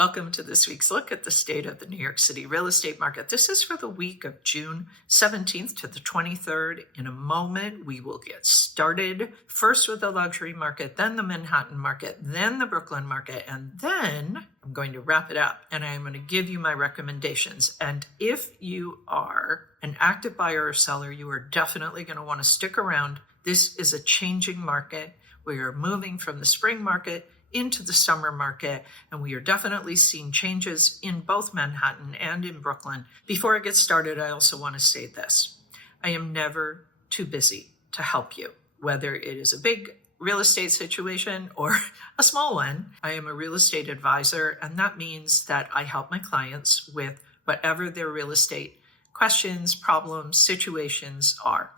Welcome to this week's look at the state of the New York City real estate market. This is for the week of June 17th to the 23rd. In a moment, we will get started first with the luxury market, then the Manhattan market, then the Brooklyn market, and then I'm going to wrap it up and I'm going to give you my recommendations. And if you are an active buyer or seller, you are definitely going to want to stick around. This is a changing market. We are moving from the spring market into the summer market, and we are definitely seeing changes in both Manhattan and in Brooklyn. Before I get started, I also want to say this. I am never too busy to help you, whether it is a big real estate situation or a small one. I am a real estate advisor, and that means that I help my clients with whatever their real estate questions, problems, situations are.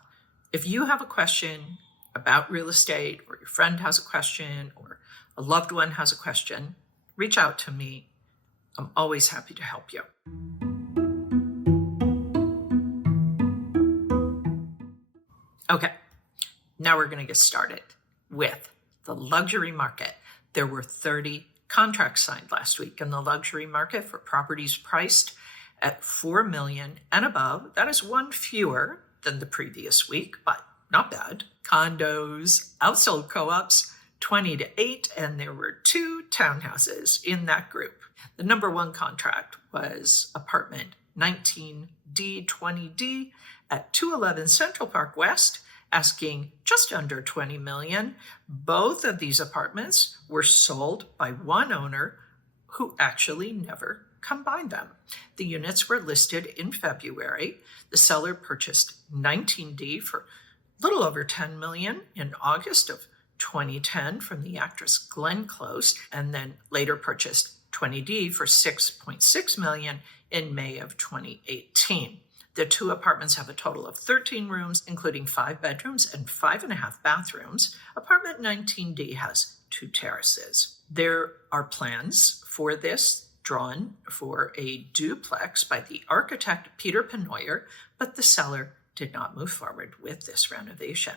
If you have a question about real estate, or your friend has a question, or a loved one has a question, reach out to me. I'm always happy to help you. Okay, now we're going to get started with the luxury market. There were 30 contracts signed last week in the luxury market for properties priced at $4 million and above. That is one fewer than the previous week, but not bad. Condos, outsold co-ops, 20 to 8, and there were 2 townhouses in that group. The number one contract was apartment 19D20D at 211 Central Park West, asking just under $20 million. Both of these apartments were sold by one owner who actually never combined them. The units were listed in February. The seller purchased 19D for a little over $10 million in August of 2010 from the actress Glenn Close, and then later purchased 20D for $6.6 million in May of 2018. The 2 apartments have a total of 13 rooms, including 5 bedrooms and 5.5 bathrooms. Apartment 19D has 2 terraces. There are plans for this drawn for a duplex by the architect Peter Penoyer, but the seller did not move forward with this renovation.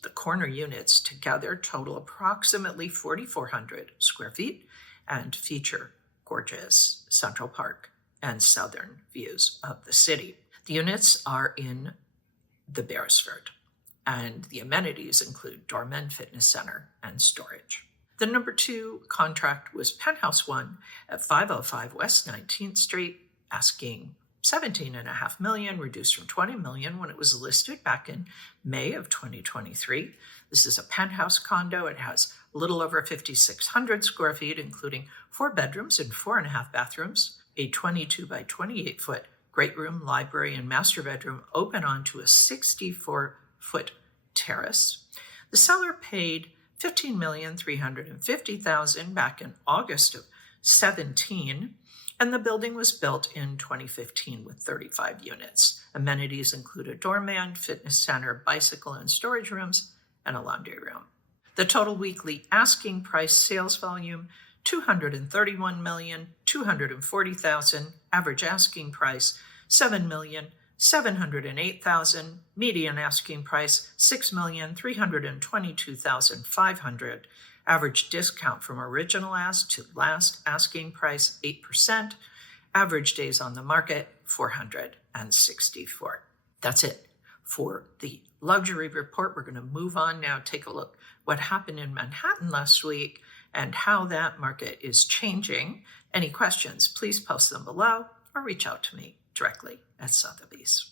The corner units together total approximately 4,400 square feet and feature gorgeous Central Park and southern views of the city. The units are in the Beresford, and the amenities include doorman, fitness center, and storage. The number 2 contract was Penthouse 1 at 505 West 19th Street, asking $17.5 million, reduced from $20 million when it was listed back in May of 2023. This is a penthouse condo. It has a little over 5,600 square feet, including 4 bedrooms and 4.5 bathrooms, a 22 by 28 foot great room, library, and master bedroom open onto a 64-foot terrace. The seller paid $15,350,000 back in August of 17, and the building was built in 2015 with 35 units. Amenities include a doorman, fitness center, bicycle and storage rooms, and a laundry room. The total weekly asking price sales volume, $231,240,000. Average asking price, $7,708,000. Median asking price, $6,322,500. Average discount from original ask to last asking price, 8%. Average days on the market, 464. That's it for the luxury report. We're going to move on now, take a look what happened in Manhattan last week and how that market is changing. Any questions, please post them below or reach out to me directly at Sotheby's.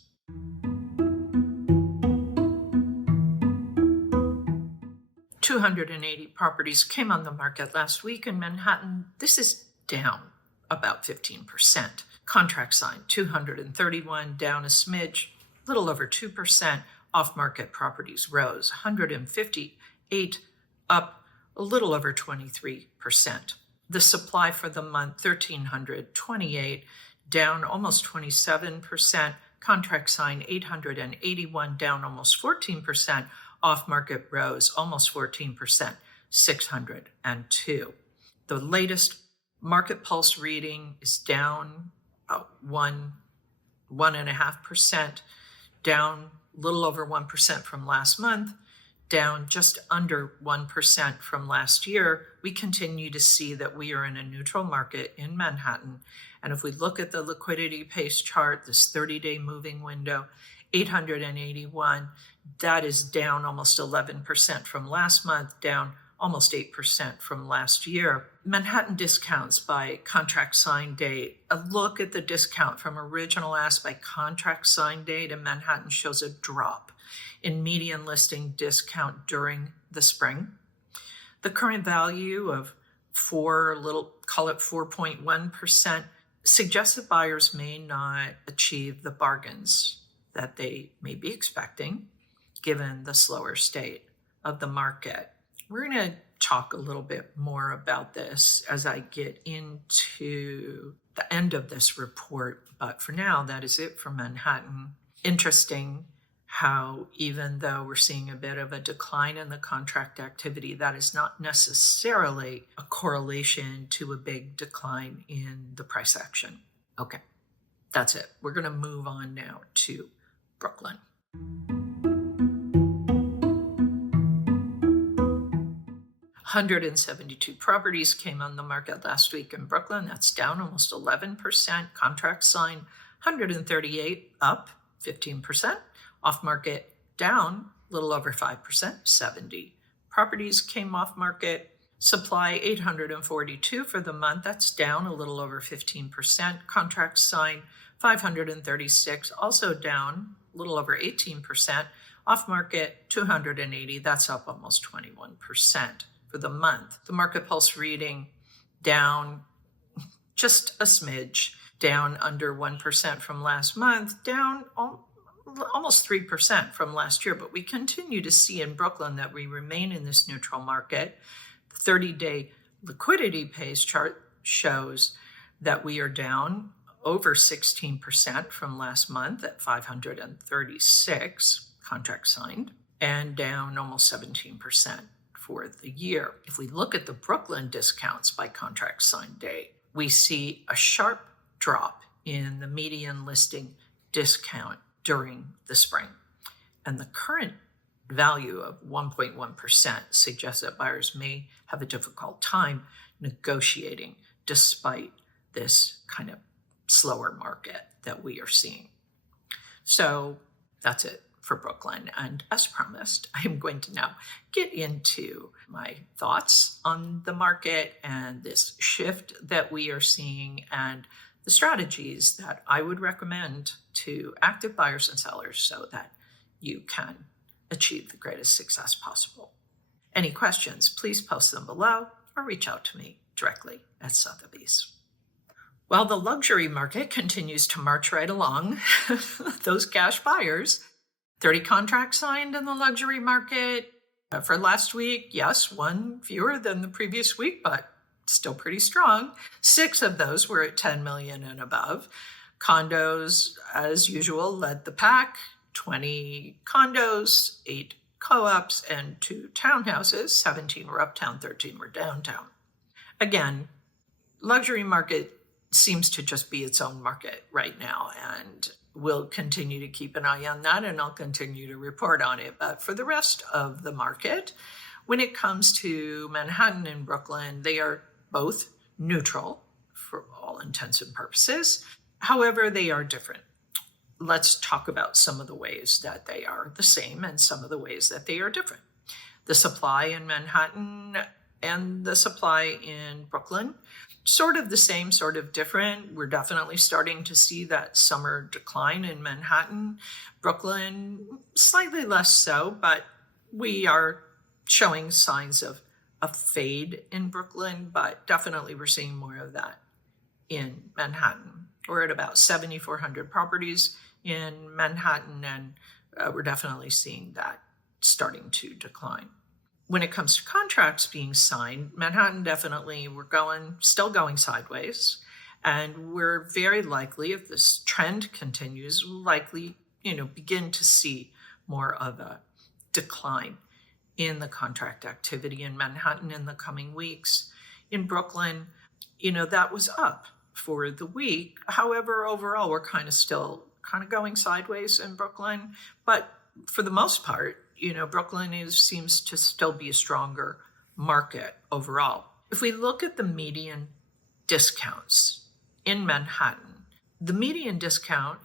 280 properties came on the market last week in Manhattan. This is down about 15%. Contract signed, 231, down a smidge, little over 2%. Off-market properties rose, 158, up a little over 23%. The supply for the month, 1,328, down almost 27%. Contract signed, 881, down almost 14%. Off-market rose almost 14%, 602. The latest Market Pulse reading is down about 1.5%, down a little over 1% from last month, down just under 1% from last year, we continue to see that we are in a neutral market in Manhattan. And if we look at the liquidity pace chart, this 30-day moving window, 881, that is down almost 11% from last month, down almost 8% from last year. Manhattan discounts by contract sign date. A look at the discount from original ask by contract sign date in Manhattan shows a drop in median listing discount during the spring. The current value of call it 4.1%, suggests that buyers may not achieve the bargains that they may be expecting given the slower state of the market. We're going to talk a little bit more about this as I get into the end of this report, but for now, that is it for Manhattan. Interesting how even though we're seeing a bit of a decline in the contract activity, that is not necessarily a correlation to a big decline in the price action. Okay, that's it. We're going to move on now to Brooklyn. 172 properties came on the market last week in Brooklyn. That's down almost 11%. Contracts signed 138, up 15%. Off market down a little over 5%, 70. Properties came off market. Supply 842 for the month. That's down a little over 15%. Contracts signed 536, also down a little over 18%. Off market 280, that's up almost 21% for the month. The Market Pulse reading down just a smidge, down under 1% from last month, down almost 3% from last year. But we continue to see in Brooklyn that we remain in this neutral market. The 30-day liquidity pace chart shows that we are down over 16% from last month at 536 contracts signed, and down almost 17% for the year. If we look at the Brooklyn discounts by contract signed date, we see a sharp drop in the median listing discount during the spring. And the current value of 1.1% suggests that buyers may have a difficult time negotiating despite this kind of slower market that we are seeing. So that's it for Brooklyn. And as promised, I'm going to now get into my thoughts on the market and this shift that we are seeing and the strategies that I would recommend to active buyers and sellers so that you can achieve the greatest success possible. Any questions, please post them below or reach out to me directly at Sotheby's. While the luxury market continues to march right along, those cash buyers, 30 contracts signed in the luxury market for last week. Yes, one fewer than the previous week, but still pretty strong. 6 of those were at 10 million and above. Condos, as usual, led the pack. 20 condos, 8 co-ops, and 2 townhouses. 17 were uptown, 13 were downtown. Again, luxury market seems to just be its own market right now, and we'll continue to keep an eye on that, and I'll continue to report on it. But for the rest of the market, when it comes to Manhattan and Brooklyn, they are both neutral for all intents and purposes. However, they are different. Let's talk about some of the ways that they are the same and some of the ways that they are different. The supply in Manhattan and the supply in Brooklyn, sort of the same, sort of different. We're definitely starting to see that summer decline in Manhattan. Brooklyn, slightly less so, but we are showing signs of a fade in Brooklyn, but definitely we're seeing more of that in Manhattan. We're at about 7,400 properties in Manhattan, and we're definitely seeing that starting to decline. When it comes to contracts being signed, Manhattan definitely, still going sideways. And we're very likely, if this trend continues, we'll likely, begin to see more of a decline in the contract activity in Manhattan in the coming weeks. In Brooklyn, that was up for the week. However, overall, we're still going sideways in Brooklyn. But for the most part, Brooklyn seems to still be a stronger market overall. If we look at the median discounts in Manhattan, the median discount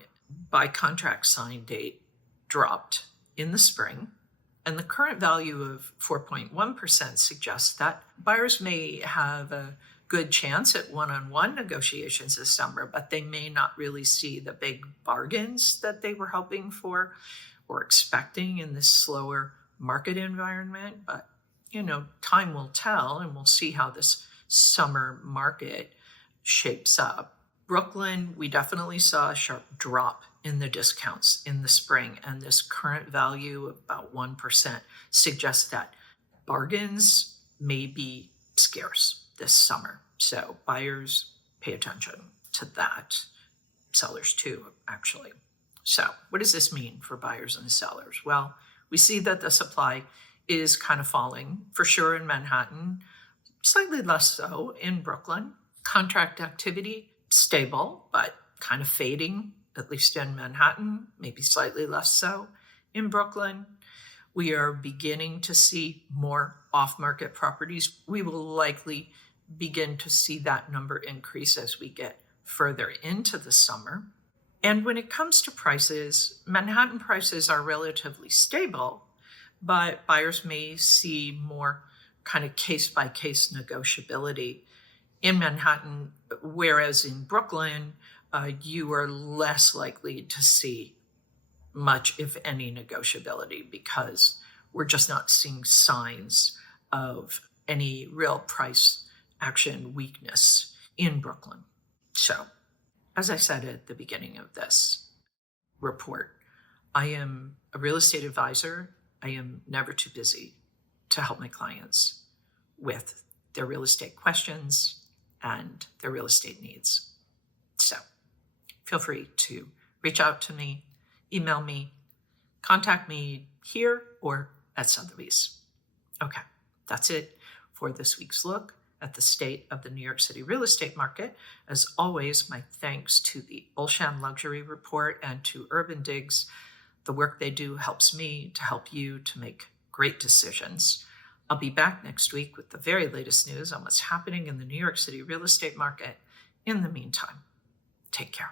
by contract sign date dropped in the spring, and the current value of 4.1% suggests that buyers may have a good chance at one-on-one negotiations this summer, but they may not really see the big bargains that they were hoping for or expecting in this slower market environment. But, time will tell, and we'll see how this summer market shapes up. Brooklyn, we definitely saw a sharp drop in the discounts in the spring, and this current value of about 1% suggests that bargains may be scarce this summer. So buyers, pay attention to that. Sellers too, actually. So what does this mean for buyers and sellers? Well, we see that the supply is kind of falling, for sure in Manhattan, slightly less so in Brooklyn. Contract activity, stable, but kind of fading, at least in Manhattan, maybe slightly less so in Brooklyn. We are beginning to see more off-market properties. We will likely begin to see that number increase as we get further into the summer. And when it comes to prices, Manhattan prices are relatively stable, but buyers may see more kind of case-by-case negotiability in Manhattan, whereas in Brooklyn, you are less likely to see much, if any, negotiability because we're just not seeing signs of any real price action weakness in Brooklyn. So, as I said at the beginning of this report, I am a real estate advisor. I am never too busy to help my clients with their real estate questions and their real estate needs. So feel free to reach out to me, email me, contact me here or at Sotheby's. Okay, that's it for this week's look at the state of the New York City real estate market. As always, my thanks to the Olshan Luxury Report and to Urban Digs. The work they do helps me to help you to make great decisions. I'll be back next week with the very latest news on what's happening in the New York City real estate market. In the meantime, take care.